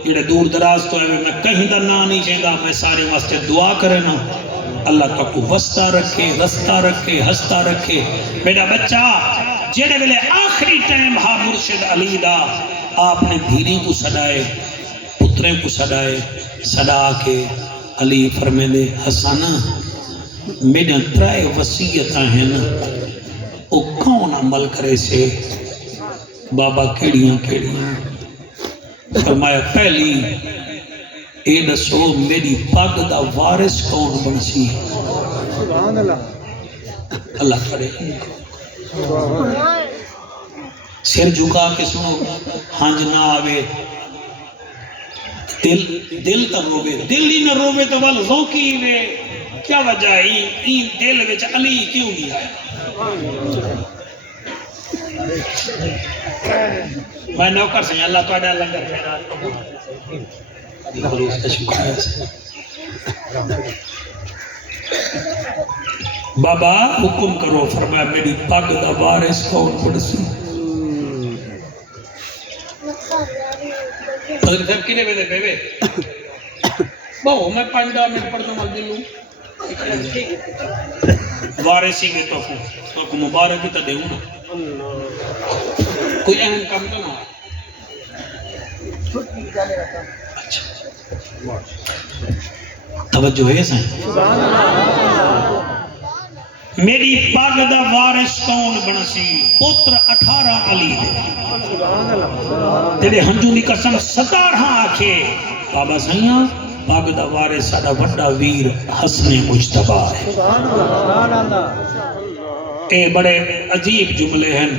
جیڑے دور دراز تو ہے میں کہیں دا نا نہیں چاہتا میں سارے واسطے دعا کرے نا اللہ کا کو وسطہ رکھے رستہ رکھے ہستہ رکھے میرا بچہ جیڑے ویلے آخری ٹائم ہاں مرشد علی دا آپ نے دھیری کو سڑائے پترے کو سڑائے سڑا کے علی فرمے دے حسانہ میرے 3 وصیتاں ہیں نا او کون عمل کرے سے بابا کیڑیاں کیڑیاں فرمایا پہلی اے دسو میری پاگ دا وارث کون بنسی سبحان اللہ اللہ کرے سر جھکا کے سنو ہنج نہ آوے دل تر روے دل ہی نہ روے تو وال ذوقی وے کیا وجہ ہے این دل وچ علی کیوں نہیں آیا میں نوکر سے اللہ تعالیٰ لنگر خیرات خلوص کا شکریہ سے بابا حکم کرو فرمایا میری پاگ دا وارث کون پڑسی حضرت صاحب کنے بے دے بے بے بہو میں 5 منٹ پڑھ دوں مل دلوں وارثی میں تو مبارک ہی تو دے ہوں کوئی اہم کام تو نہ اچھا توجہ ہے سائیں میری پاگ دا وارث کون بنسی پتر 18 علی دے تیرے ہنجو دی قسم 17 آکھے بابا سائیاں پاگ دا وارث ساڈا وڈا ویر حسن مجتبی ہے اے بڑے عجیب جملے ہیں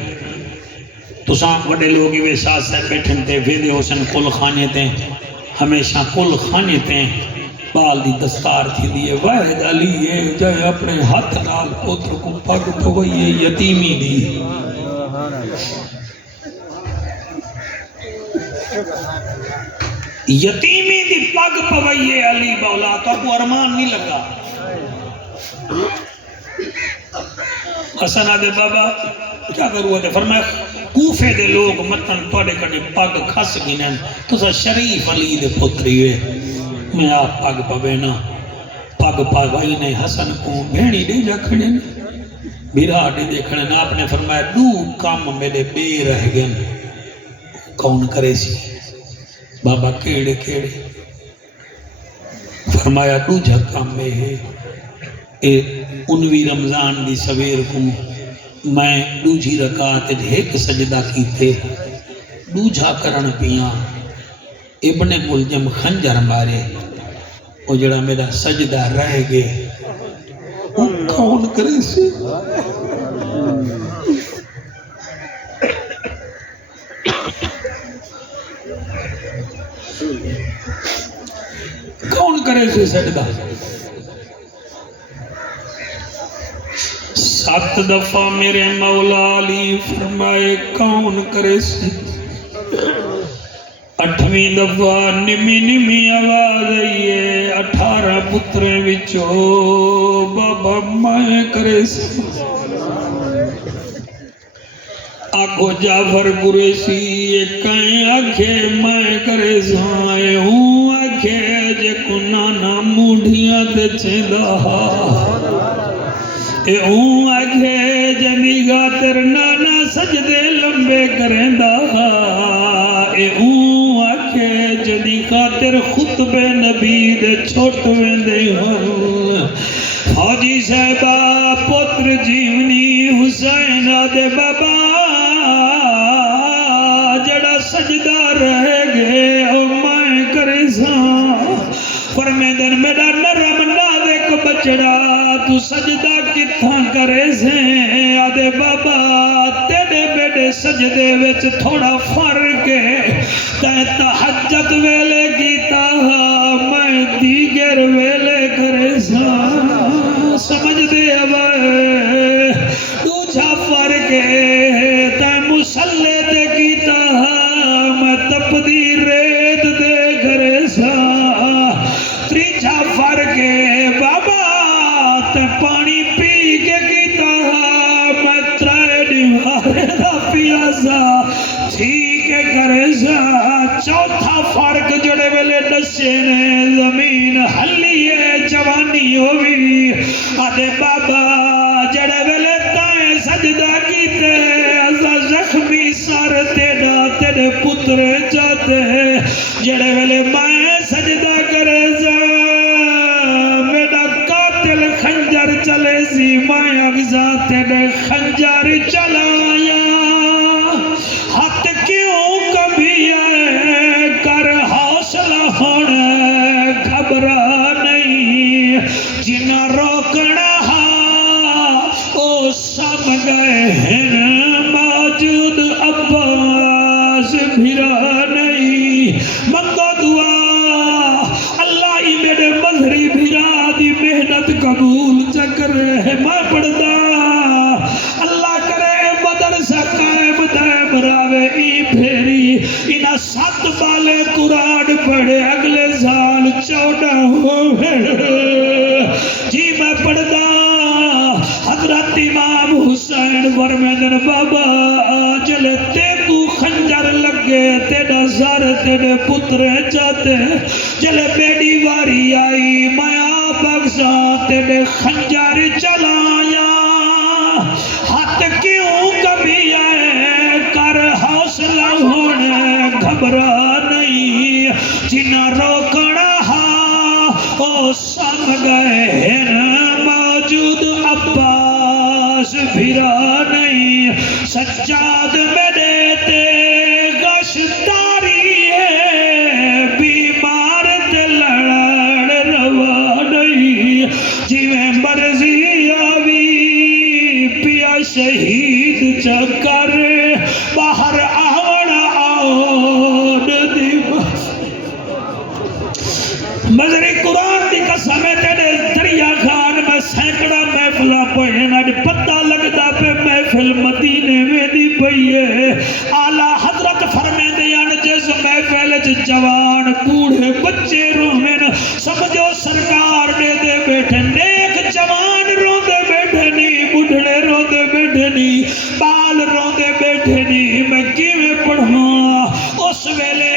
تساں وڈے لوگ یہ ساتھ ساتھ بیٹھن تے ویدے حسن کل خانے تے ہمیشہ کل خانے تے بال دی دستار تھی دیئے واحد علی ہے جائے اپنے ہاتھ نال پوتر کو پگ پوئیے یتیمی دی یتیمی دی پگ پوئیے علی مولا تو ابو ارمان نہیں لگا حسن آدھے بابا کیا کروا دے فرمایا کوفے دے لوگ متن توڑے کڑے پگ کھس گنن تو سا شریف علی دے پتری ہوئے میں آپ پگ پوینا پگ پاگائی نے حسن کو بھینی دے جا کھڑے بیرا دے دے کھڑے آپ نے فرمایا دو کام میرے بے رہ گئے کون کرے سی بابا کیڑے کیڑے فرمایا دو جا کام میں ہے اے انوی رمضان دی سویر کو میں دوجھی رکعت ایک سجدہ کیتے دوجھا کرن پیاں ابن ملجم خنجر مارے وہ جڑا میرا سجدہ رہ گئے وہ کون کرے سی کون کرے سی سجدہ 7 دفعہ میرے مولا علی فرمائے کون کرے سی 8ویں دفعہ نمی نمی آواز آئیے 18 پتریں وچو بابا میں کرے سی آگو جعفر قریشی کہیں آکھے میں کرے سائے ہوں آکھے جے کو نانا موڑیاں تے چھندہ اے ہوں آکھے جنی گاتر نانا سجدے لمبے کریں دا اے ہوں آکھے جنی خاطر خطب نبی دے چھوٹ ویندے ہن فوجی صاحبہ پتر جیونی حسین آدھے بابا جڑا سجدہ رہ گئے او میں کرے ساں فرمیدن میرا نرم نازک بچڑا تو سجدہ کتھاں کرے سے آدھے بابا تیرے بیٹے سجدے وچ تھوڑا فرق ہے تے تہجد ویلے کیتا میں دیگر ویلے کرے ساں سمجھ دے آوائے دوجھا فرق ہے تے مسلے تے کیتا میں تپدی ریت دے کرے ساں تریجھا فرق ہے بابا تے پانی پی کے کیتا میں 3 دیوارے دا پیاسا ٹھیک کرے سا چوتھا فرق جڑے ویلے نشے نے زمین ہلیے جوانی ہوئی آدھے بابا جڑے ویلے تائیں سجدہ کیتے ازا زخمی سار تیڑا تیڑے پتر جاتے جڑے ویلے میں سجدہ کرے سا میرا قاتل خنجر چلے سی میں اگزا تیڑے خنجر چلایا ہاتھ کیوں کبھی آئے کر حوصلہ ہونے گھبرا نہیں جنہ روکنا او سم گئے ہیں موجود عباس بھرا نہیں منگو دعا اللہ ہی میرے مظہری بھرا دی محنت قبول چکر ہے میں پڑھدا اللہ کرے مدرسہ قائم دائم راوے ای پھیری انہا 7 بالے قرآن پڑھے اگلے سال 14 ہوئے جی میں پڑھدا حضرت امام حسین فرمیدن بابا جلے تیکو خنجر لگے تیڑا سار تیڑے پتر جاتے جلے بیڑی واری آئی میں آپ اگسا تیڑے خنجر چلایا ہاتھ کیوں کبھی آئے کر حوصلہ ہونے گھبرا نہیں جنہ روکنا او سم گئے ہیں موجود عباس بھرا نہیں سجاد میں دیتے غشتاری ہے بیمار لڑ روا نہیں جی میں مرضی آوی پیا یزید چکر باہر آوڑا آن دی مزری قرآن دی قسم تیرے دریا خان میں سینکڑا محفلہ پڑھے نہ پتہ لگتا پہ محفل مدینے میں دی پئیے اعلیٰ حضرت فرمے دیان جس محفل جوان بوڑھے بچے رومن سمجھو سرکار دے بیٹھے نیک جوان رو دے بیٹھے نہیں بڑھڑے رو دے بیٹھے نہیں بال رو دے بیٹھے نہیں میں کیویں پڑھوں اس ویلے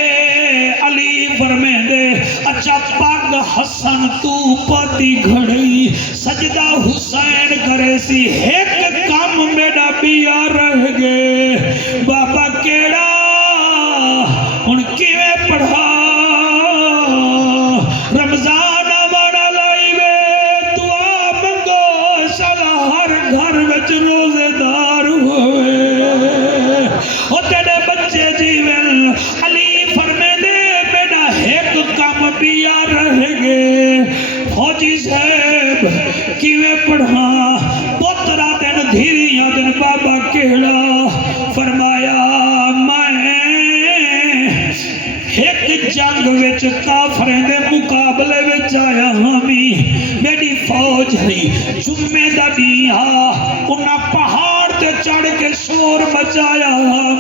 علی فرمے دے اچھا پاک حسن تو پاتی گھڑی سجدہ حسین کرے سی ایک کام میڈا بیا رہ گئے بابا کیڑا ان کیویں پڑھا رمضان آوانا لائی وے دعا منگو شالا ہر گھر وچ روزے دار ہوئے او تیرے بچے جیون علی فرمے دے میڈا ایک کام بیا رہ گئے فوجی صاحب کیویں پڑھا پوترا دن دھیریاں دن بابا کیڑا فرمایا میں ایک جنگ وچ کافریں دے مقابلے وچ آیا ہامی میری فوج ہے جمعے دا دیا انہاں پہاڑ تے چڑھ کے شور مچایا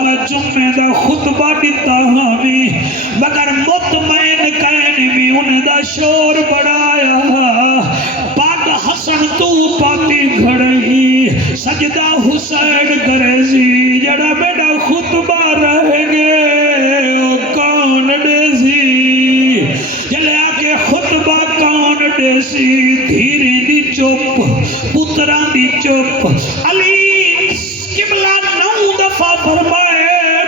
میں جمعے دا خطبہ دیتا ہامی مگر مطمئن کہنے میں انہیں دا شور بڑھایا پاک حسن تو پاتی گھڑی سجدہ حسین کرے سی جڑا میرا خطبہ رہ گئے او کون دے سی جلے آکے خطبہ کون دے سی دھیری دی چوپ پتران دی چوپ علی قبلہ 9 دفعہ فرمائے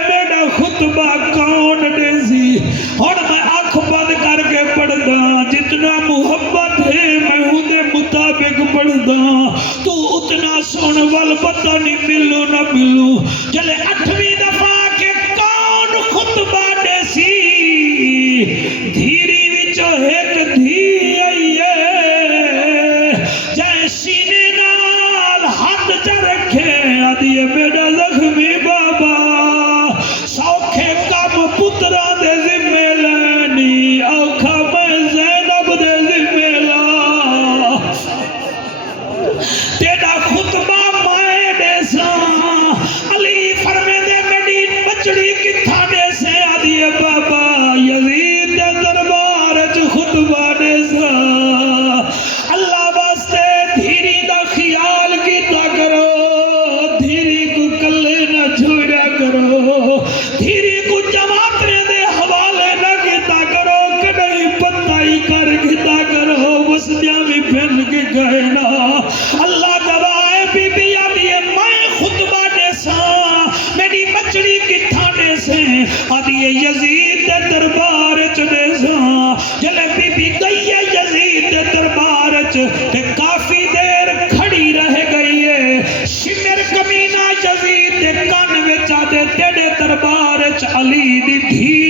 میرا خطبہ کون دے سی اور میں آنکھ بند کر کے پڑھ دا جتنا محبت ہے میں ہوں دے مطابق پڑھ دا تو اتنا سن وال پتہ نہیں ملو نہ ملو جلے 8ویں دفعہ کے کون خطبہ دے سی دھیری وچو ایک دھی آئیے جائے سینے نال ہاتھ چا رکھے آدھیے میرا زخمی بابا سوکھے کام پترا دے ذمہ لینی اوکھا میں زینب دے ذمہ لا تیرا خطبہ مائے دے سا علی فرمے دے میری بچڑی کتھا دے سے آدھیے بابا یزید دے دربار جو خطبہ دے سا اللہ واسطے دھیری دا خیال کیتا کرو دھیری کو کلے نہ چھوڑا کرو دھیری کو جماعتیں دے حوالے نہ کیتا کرو کدئی پتائی کر کیتا کرو وسجا بھی پھر کے گئے نا اللہ گواہ بی بی آدھیے میں خطبہ دے سا میری بچڑی کتھا دے سے آدھیے یزید دے دربار چ دے سا جلے بی بی گئی ہے یزید دے دربار چ تے کافی دیر کھڑی رہ گئی ہے شمر کمینہ یزید دے کان وچ آدھے تیرے دربار چ علی دی دھی